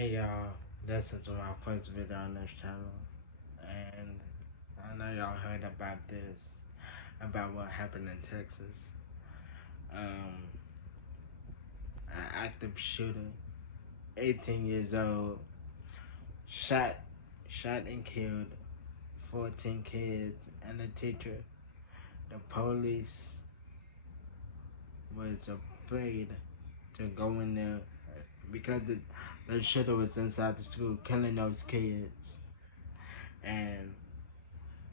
Hey y'all, this is my first video on this channel, and I know y'all heard about this, about what happened in Texas. Um, an active shooter, 18 years old, shot, shot and killed 14 kids and a teacher. The police was afraid to go in there because the shooter was inside the school killing those kids, and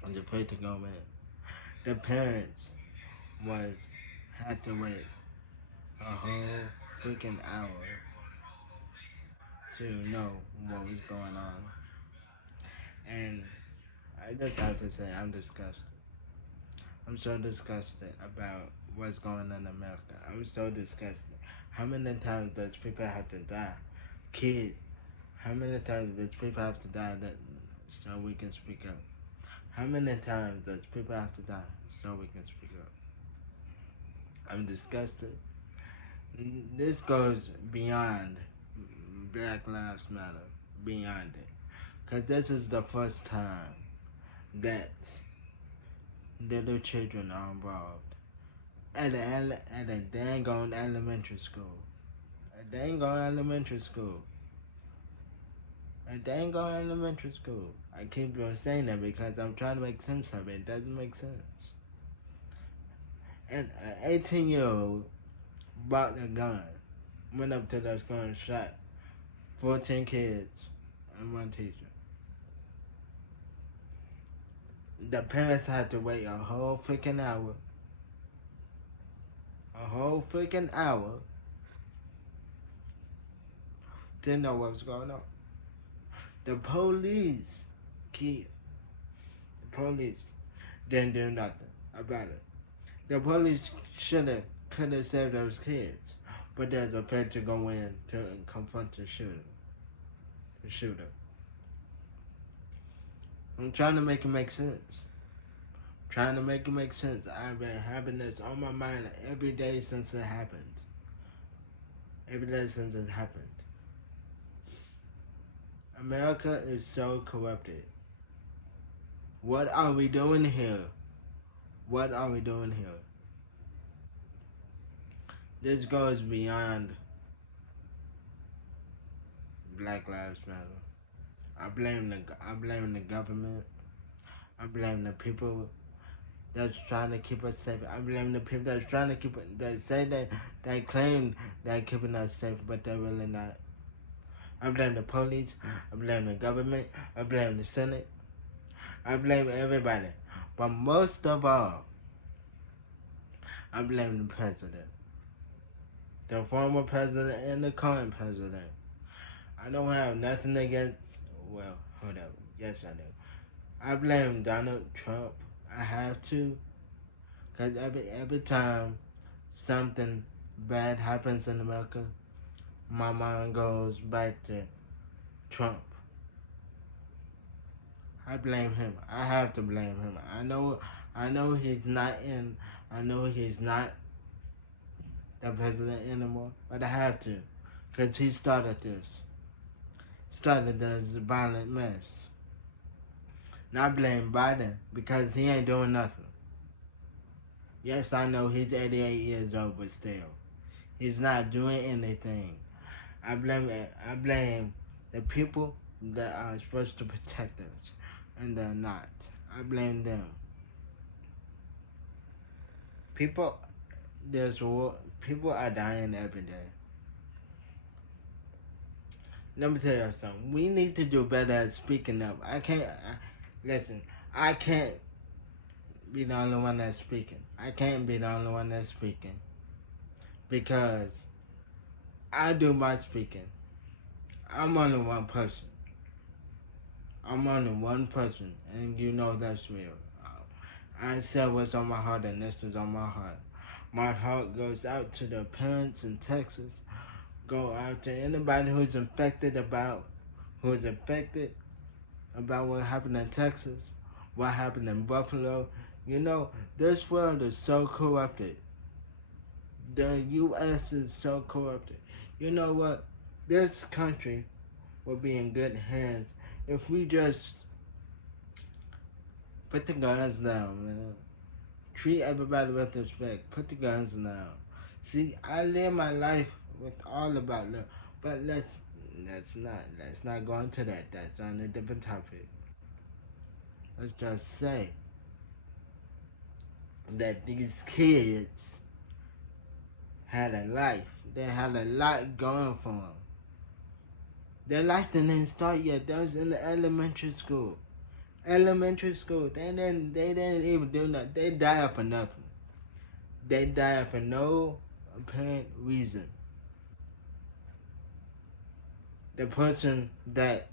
was afraid to go in. The parents was had to wait a whole freaking hour to know what was going on. And I just have to say I'm disgusted. I'm so disgusted about what's going on in America. I'm so disgusted. How many times does people have to die? Kids, how many times does people have to die that so we can speak up? How many times does people have to die so we can speak up? I'm disgusted. This goes beyond Black Lives Matter, beyond it. Because this is the first time that little children are involved at a dang on elementary school. A dang on elementary school. A dang on elementary school. I keep on saying that because I'm trying to make sense of it. It doesn't make sense. And an 18-year-old bought a gun, went up to that school and shot 14 kids and one teacher. The parents had to wait a whole freaking hour. A whole freaking hour to know what's going on. The police didn't do nothing about it. The police could have saved those kids, but they're afraid to go in to confront the shooter. I'm trying to make it make sense. Trying to make it make sense. I've been having this on my mind every day since it happened. Every day since it happened. America is so corrupted. What are we doing here? What are we doing here? This goes beyond Black Lives Matter. I blame the government. I blame the people that's trying to keep us safe. I blame the people that's trying to that say that claim they're keeping us safe, but they're really not. I blame the police. I blame the government. I blame the Senate. I blame everybody. But most of all, I blame the president. The former president and the current president. I don't have nothing against, well, hold up. Yes, I do. I blame Donald Trump. I have to. Because every time something bad happens in America, my mind goes back to Trump. I blame him. I have to blame him. I know he's not the president anymore, but I have to. Because he started this. Started this violent mess. And I blame Biden because he ain't doing nothing. Yes, I know he's 88 years old, but still. He's not doing anything. I blame the people that are supposed to protect us, and they're not. I blame them. People are dying every day. Let me tell you something. We need to do better at speaking up. I can't be the only one that's speaking. I can't be the only one that's speaking. Because I do my speaking. I'm only one person. And you know that's real. I said what's on my heart, and this is on my heart. My heart goes out to the parents in Texas. Go out to anybody who's affected about what happened in Texas, what happened in Buffalo. You know, this world is so corrupted. The U.S. is so corrupted. You know what? This country will be in good hands if we just put the guns down, man. Treat everybody with respect. Put the guns down. See, I live my life with all about love, but let's not go into that. That's on a different topic. Let's just say that these kids had a life. They had a lot going for them. Their life didn't start yet. They was in the elementary school. They didn't even do nothing. They died for nothing. They died for no apparent reason. The person that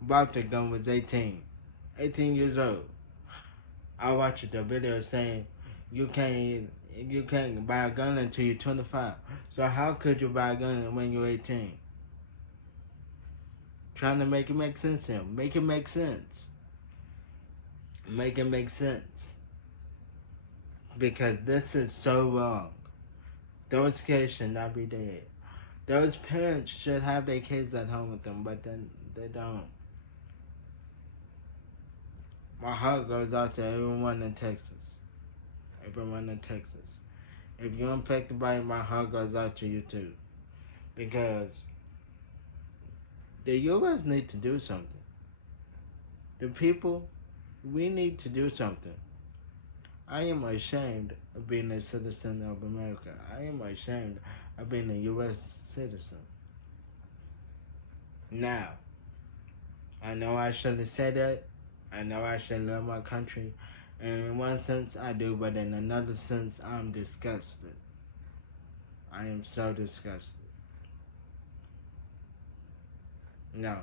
bought the gun was 18 years old. I watched the video saying you can't buy a gun until you're 25. So how could you buy a gun when you're 18? Trying to make it make sense here. Make it make sense. Make it make sense. Because this is so wrong. Those kids should not be dead. Those parents should have their kids at home with them, but then they don't. My heart goes out to everyone in Texas. Everyone in Texas. If you're infected by it, my heart goes out to you too. Because the U.S. need to do something. The people, we need to do something. I am ashamed of being a citizen of America. I am ashamed of being a U.S. citizen. Now, I know I shouldn't say that. I know I should love my country. And in one sense I do, but in another sense I'm disgusted. I am so disgusted. No,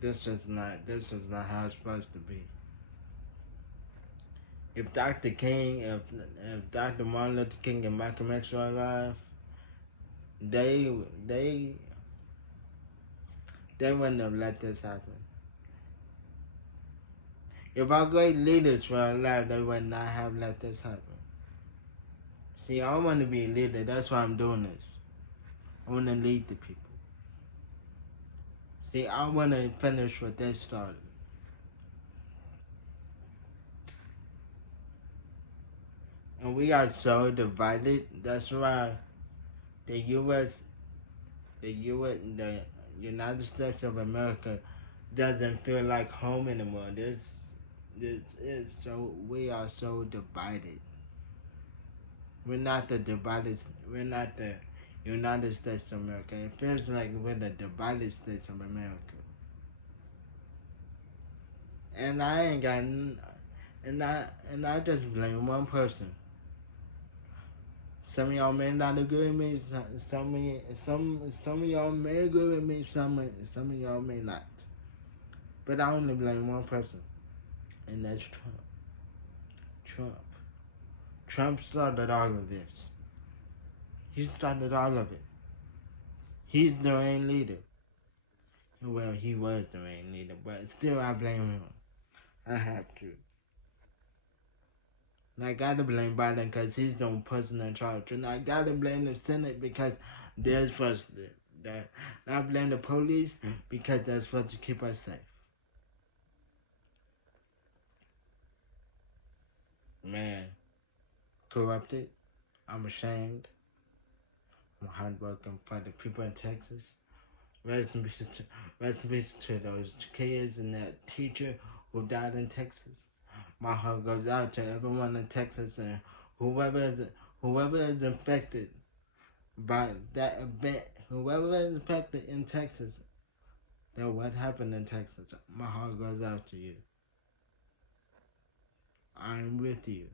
this is not how it's supposed to be. If Dr. King, if Dr. Martin Luther King and Malcolm X were alive, they wouldn't have let this happen. If our great leaders were alive, they would not have let this happen. See, I want to be a leader. That's why I'm doing this. I want to lead the people. See, I want to finish what they started. And we are so divided. That's why the United States of America doesn't feel like home anymore. This is so, we are so divided. We're not the United States of America. It feels like we're the divided States of America. And I ain't got, and I just blame one person. Some of y'all may not agree with me. Some of y'all may agree with me. Some of y'all may not. But I only blame one person, and that's Trump. Trump started all of this. He started all of it. He's the main leader. Well, he was the main leader, but still I blame him. I have to. And I gotta blame Biden because he's the person in charge. And I gotta blame the Senate because they're supposed to. I blame the police because they're supposed to keep us safe. Man, corrupted. I'm ashamed. I'm heartbroken for the people in Texas. Rest in peace to those kids and that teacher who died in Texas. My heart goes out to everyone in Texas and whoever is infected by that event, whoever is infected in Texas, that what happened in Texas, my heart goes out to you. I'm with you.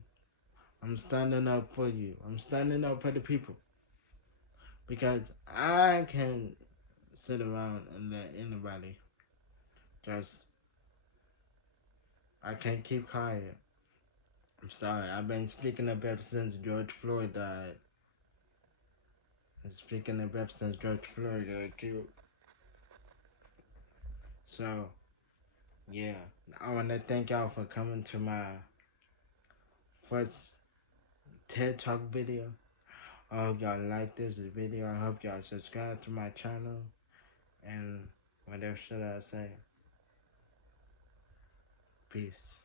I'm standing up for you. I'm standing up for the people. Because I can't sit around and let anybody I can't keep quiet. I'm sorry. I've been speaking up ever since George Floyd died. And speaking up ever since George Floyd got killed. So, yeah. I want to thank y'all for coming to my first TED Talk video. I hope y'all like this video. I hope y'all subscribe to my channel. And What else should I say? Peace.